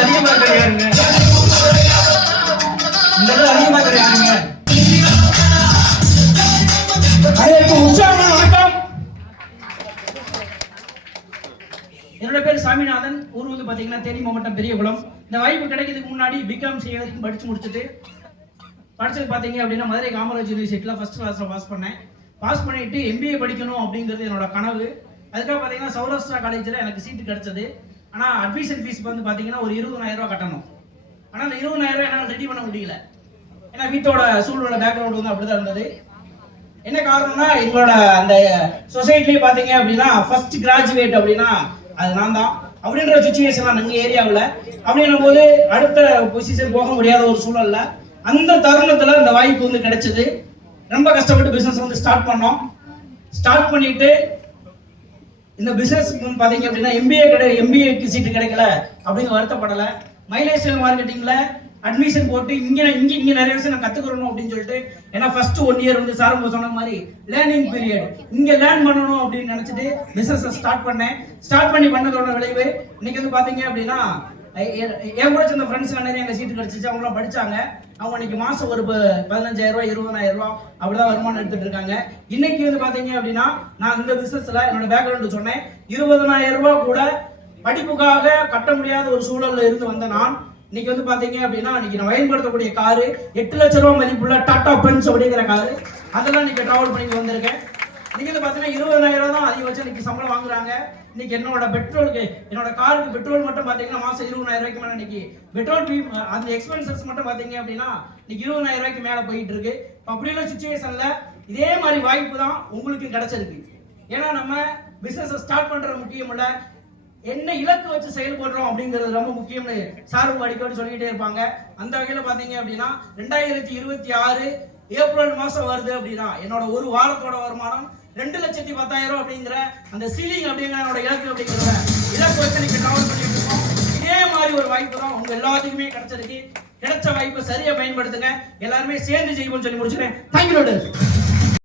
அதிகமா கிடையாதுங்க. இந்த இடத்துல அதிகமா கிடையாதுங்க. உற்சாகமான வணக்கம். என்னோட பேர் சாமிநாதன். ஊர் வந்து பாத்தீங்கன்னா தேனி மாவட்டம் பெரியகுளம். இந்த வாய்ப்பு கிடைக்கிறதுக்கு முன்னாடி பிகாம் செய்ய வரைக்கும் படிச்சு முடிச்சுட்டு படிச்சது பாத்தீங்க அப்படின்னா மதுரை காமராஜ் யூனிவர்சிட்டியில் ஃபர்ஸ்ட் கிளாஸ்ல பாஸ் பண்ணேன். பாஸ் பண்ணிட்டு MBA படிக்கணும் அப்படிங்கிறது என்னோட கனவு. அதுக்காக பாத்தீங்கன்னா சௌராஷ்டிரா காலேஜில் எனக்கு சீட்டு கிடைச்சது. ஆனால் அட்மிஷன் ஃபீஸ் வந்து பாத்தீங்கன்னா ஒரு 20,000 ரூபா கட்டணும். ஆனால் அந்த 20,000 ரூபாய் என்னால் ரெடி பண்ண முடியல. ஏன்னா வீட்டோட சூழ்நிலை பேக்ரவுண்ட் வந்து அப்படிதான் இருந்தது. என்ன காரணம்னா எங்களோட அந்த சொசைட்டிலே பாத்தீங்க அப்படின்னா ஃபர்ஸ்ட் கிராஜுவேட் அப்படின்னா அது நான் தான் அப்படின்ற சுச்சுவேஷன் எங்க ஏரியாவில். அப்படின்னும் போது அடுத்த பொசிஷன் போக முடியாத ஒரு சூழல்ல அந்த தருணத்துல இந்த வாய்ப்பு வந்து கிடைச்சது. ரொம்ப கஷ்டப்பட்டு பிசினஸ் வந்து ஸ்டார்ட் பண்ணோம். ஸ்டார்ட் பண்ணிட்டு இந்த பிசினஸ் பாத்தீங்க அப்படின்னா MBAக்கு சீட்டு கிடைக்கல அப்படிங்கிற வருத்தப்படலை. மைலேஜ் மார்க்கெட்டிங்ல அட்மிஷன் போட்டு இங்க நிறைய விஷயம் நான் கத்துக்கிறணும் அப்படின்னு சொல்லிட்டு, ஏன்னா ஃபர்ஸ்ட் 1 இயர் வந்து சாரம்ப சொன்ன மாதிரி லேர்னிங் பீரியட், இங்க லேர்ன் பண்ணணும் அப்படின்னு நினைச்சிட்டு பிசினஸ் ஸ்டார்ட் பண்ணேன். ஸ்டார்ட் பண்ணி பண்ணதோட விளைவு இன்னைக்கு வந்து பாத்தீங்க அப்படின்னா என் கூட சேர்ந்த ஃப்ரெண்ட்ஸ் நிறைய எங்க சீட்டு கிடைச்சிச்சு. அவங்களாம் படிச்சாங்க. அவங்க இன்னைக்கு மாசம் ஒரு 15,000 ரூபாய் 20,000 ரூபாய் அப்படிதான் வருமானம் எடுத்துட்டு இருக்காங்க. இன்னைக்கு வந்து பாத்தீங்க அப்படின்னா நான் இந்த பிசினஸ்ல என்னோட பேக்ரவுண்ட் சொன்னேன். 20,000 ரூபாய் கூட படிப்புக்காக கட்ட முடியாத ஒரு சூழல்ல இருந்து வந்த நான் இன்னைக்கு வந்து பாத்தீங்க அப்படின்னா இன்னைக்கு நான் பயன்படுத்தக்கூடிய காரு 8 லட்சம் ரூபாய் மதிப்புள்ள டாடா பஞ்ச் அப்படிங்கிற காரு, அதெல்லாம் இன்னைக்கு டிராவல் பண்ணி வந்திருக்கேன். இன்னைக்கு வந்து பாத்தீங்கன்னா 20,000 தான் அதிகபட்சம் இன்னைக்கு சம்பளம் வாங்குறாங்க. இன்னைக்கு என்னோட பெட்ரோலுக்கு என்னோட காருக்கு பெட்ரோல் மட்டும் பாத்தீங்கன்னா மாசம் 20,000 ரூபாய்க்கு மேல இன்னைக்கு பெட்ரோல் ஃபீ அந்த எக்ஸ்பென்சஸ் மட்டும் பாத்தீங்க அப்படின்னா இன்னைக்கு 20,000 ரூபாய்க்கு மேல போயிட்டு இருக்கு. அப்படிയുള്ള சுச்சுவேஷன்ல இதே மாதிரி வாய்ப்பு தான் உங்களுக்கு கிடைச்சிருக்கு. ஏன்னா நம்ம பிசினஸ் ஸ்டார்ட் பண்றது முக்கியம் இல்ல, என்ன இலக்கு வச்சு செயல்படுறோம் அப்படிங்கிறது ரொம்ப முக்கியம்னு சாரும் அடிக்கடி சொல்லிக்கிட்டே இருப்பாங்க. அந்த வகையில பாத்தீங்க அப்படின்னா 2026 ஏப்ரல் மாசம் வருது அப்படின்னா என்னோட ஒரு வாரத்தோட வருமானம் 2,10,000 அப்படிங்கிற அந்த சீலிங் அப்படிங்கிற என்னோட இலக்கு அப்படிங்கிற இலக்கு வச்சு நீங்க டிராவல் பண்ணிட்டு இருக்கோம். இதே மாதிரி ஒரு வாய்ப்பு தான் உங்க எல்லாத்துக்குமே கிடைச்சிருக்கு. கிடைச்ச வாய்ப்பை சரியா பயன்படுத்துங்க. எல்லாருமே சேர்ந்து செய்வோம்னு சொல்லி முடிச்சுக்கிறேன். தேங்க்யூ.